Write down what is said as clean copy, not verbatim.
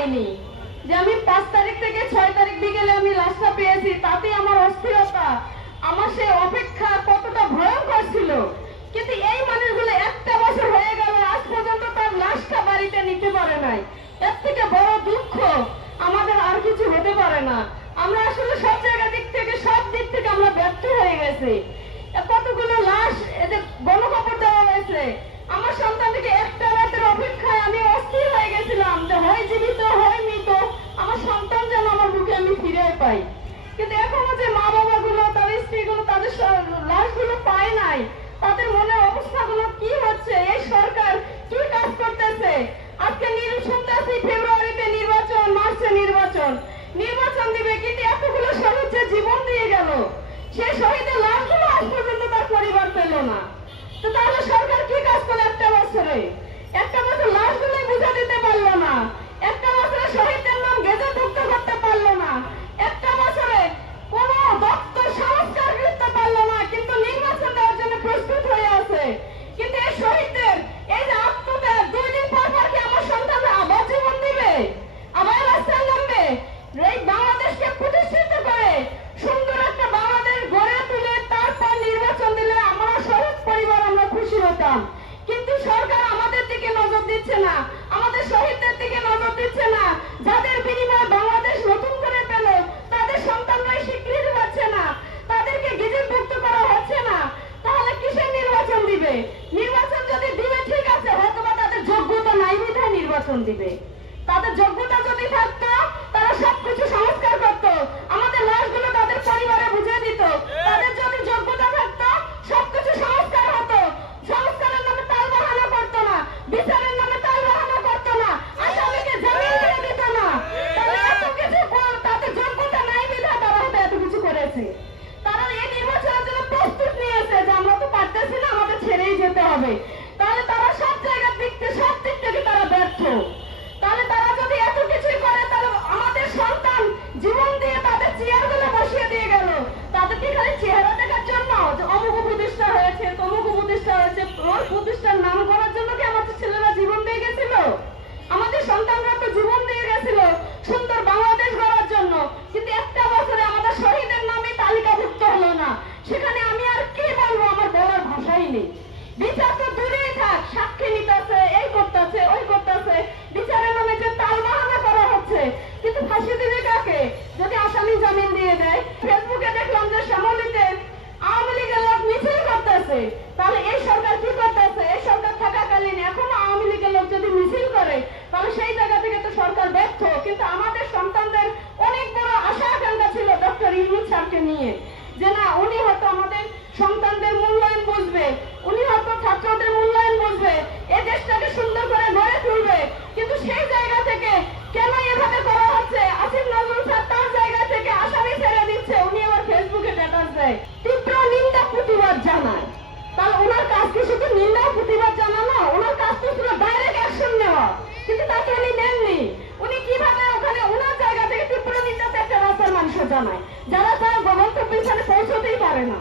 পাইনি। যে আমি 5 তারিখ থেকে 6 তারিখ বিকেলে আমি লাশটা পেয়েছি, তাতে আমার অস্থিরতা, আমার সেই অপেক্ষা কতটা ভয়ঙ্কর ছিল। কিন্তু এই মানুষগুলো একটা বছর হয়ে গেল, আজ পর্যন্ত তার লাশটা বাড়িতে নিতে পারে নাই। এর থেকে বড় দুঃখ আমাদের আর কিছু হতে পারে না। আমরা আসলে সব জায়গা দিক থেকে, সব দিক থেকে আমরা ব্যর্থ হয়ে গেছি। কতগুলো লাশ এদের গণকবর দেওয়া হয়েছে। আমার সন্তানকে একটা রাতের অপেক্ষায় আমি অস্থির হয়ে গেছিলাম যে হয় জীবিত হয় মৃত, আমার সন্তান যেন আমার বুকে আমি ফিরে পাই। কিন্তু এখনো যে মা বাবা গুলো, তাদের স্ত্রীগুলো তাদের লাশগুলো পায় নাই, তাদের মনের অবস্থাগুলো কি হচ্ছে, এই সরকার কি কাজ করতেছে। আজকে শুনতেছি ফেব্রুয়ারিতে নির্বাচন, মার্চে নির্বাচন দিবে, কিন্তু এতগুলো শহীদ যে জীবন দিয়ে গেল, সেই শহীদের লাশগুলো আজ পর্যন্ত তার পরিবার পেল না। তো তাহলে সরকার কি কাজ করলো একটা বছরে? একটা বছর লাশগুলোই বুঝে দিতে পারলো না, একটা বছরে শহীদদের নাম গেজেটভুক্ত করতে পারলো না, একটা বছরে কোন দপ্তর সংস্কার করতে পারলো না, কিন্তু নির্বাচন দেওয়ার জন্য প্রস্তুত হয়ে আছে। কিন্তু এই শহীদদের এই যে আত্মত্যাগ, 2 দিন পর কি আমার সন্তানরা আবার জীবন দিবে, আবার রাস্তায় নামবে? এই বাংলাদেশকে প্রতিষ্ঠিত করে সুন্দর একটা বাংলাদেশ গড়ে তুলে তারপর নির্বাচন দিলে আমরা শহীদ পরিবার আমরা খুশি হতাম। কিন্তু সরকার আমাদের দিকে নজর দিচ্ছে না, আমাদের শহীদদের দিকে নজর দিচ্ছে না। যাদের বিনিময়ে বাংলাদেশ নতুন করে পেল, তাদের সন্তানরাই স্বীকৃতি পাচ্ছে না, তাদেরকে গেজেটভুক্ত করা হচ্ছে না। তাহলে কিসের নির্বাচন দিবে? নির্বাচন যদি দিবে ঠিক আছে, হয়তোবা তাদের যোগ্যতা নাই বিধায় নির্বাচন দিবে। তাদের যোগ্যতা যদি থাকতো, তারা সবকিছু সংস্কার করত, আমাদের লাশগুলো তাদের পরিবারে বুঝিয়ে দিত। তাদের যদি যোগ্যতা থাকতো, সবকিছু সংস্কার হতো। সংস্কারের নামে তাল বাহানা করতো না, বিচারের নামে তাল বাহানা করতো না, আসামিকে জামিন দিয়ে দিত না। তাহলে এত কিছু তাদের যোগ্যতা নাই বিধায় তারা হয়তো এত কিছু করেছে। তারা এই নির্বাচনের জন্য প্রস্তুত নিয়েছে যে আমরা তো পারতেছি না, আমাদের ছেড়েই যেতে হবে। তাহলে তারা সব জায়গার সব দিক থেকে তারা ব্যর্থ। তাহলে তারা যদি এত কিছুই করে, তাহলে আমাদের সন্তান জীবন দিয়ে তাদের চেয়ারগুলো বসিয়ে দিয়ে গেল, তাদেরকে খালি চেহারা দেখার জন্য যে অমুক প্রতিষ্ঠা হয়েছে, তমুক প্রতিষ্ঠা হয়েছে, ওর প্রতিষ্ঠার নাম করার জন্য কি আমাদের ছেলেরা জীবন দিয়ে গেছিল? আমাদের সন্তানরা তো জীবন দিয়ে গেছিল সুন্দর বাংলাদেশ গড়ার জন্য। কিন্তু একটা বছরে আমাদের শহীদের নামে তালিকাভুক্ত হলো না। সেখানে আমি আর কি বলবো, আমার বলার ভাষাই নেই। বিচার তো দূরেই থাক, সাক্ষী নিতেছে, এই করতেছে, ওই করতেছে, বিচারের নামে যে তালবাহানা করা হচ্ছে। কিন্তু ফাঁসি দিবে কাকে যদি আসামি জামিন দিয়ে দেয়? ফেসবুকে দেখলাম যে শ্যামলীতে আওয়ামী লীগের লোক মিছিল করতেছে। তাহলে এই সরকার কি করতেছে? এই সরকার থাকাকালীন এখনো আওয়ামী লীগের লোক যদি মিছিল করে, তাহলে সেই জায়গা থেকে তো সরকার ব্যর্থ। কিন্তু আমাদের সন্তানদের অনেক বড় আশা আকাঙ্ক্ষা ছিল ডক্টর ইউনূস স্যারকে নিয়ে, যে না উনি হয়তো আমাদের সন্তানদের মূল্যায়ন বুঝবে, উনি হয়তো ছাত্রদের মূল্যায়ন বুঝবে, এই দেশটাকে সুন্দর করে গড়ে তুলবে। কিন্তু সেই জায়গা থেকে কেন এভাবে করা হচ্ছে? আসিফ নজরুল স্যার তার জায়গা থেকে আসামি ছেড়ে দিচ্ছে, উনি আবার ফেসবুকে স্ট্যাটাস দেয়, তীব্র নিন্দা প্রতিবাদ জানায়। তাহলে ওনার কাজ কি শুধু নিন্দা প্রতিবাদ জানানো? ওনার কাজ তো ছিল ডাইরেক্ট অ্যাকশন নেওয়া, কিন্তু তাকে উনি নেননি। উনি কিভাবে ওখানে ওনার জায়গা থেকে তীব্র নিন্দাতে একটা রাস্তার মানুষ জানায়, যারা তার গন্তব্যে পৌঁছতেই পারে না।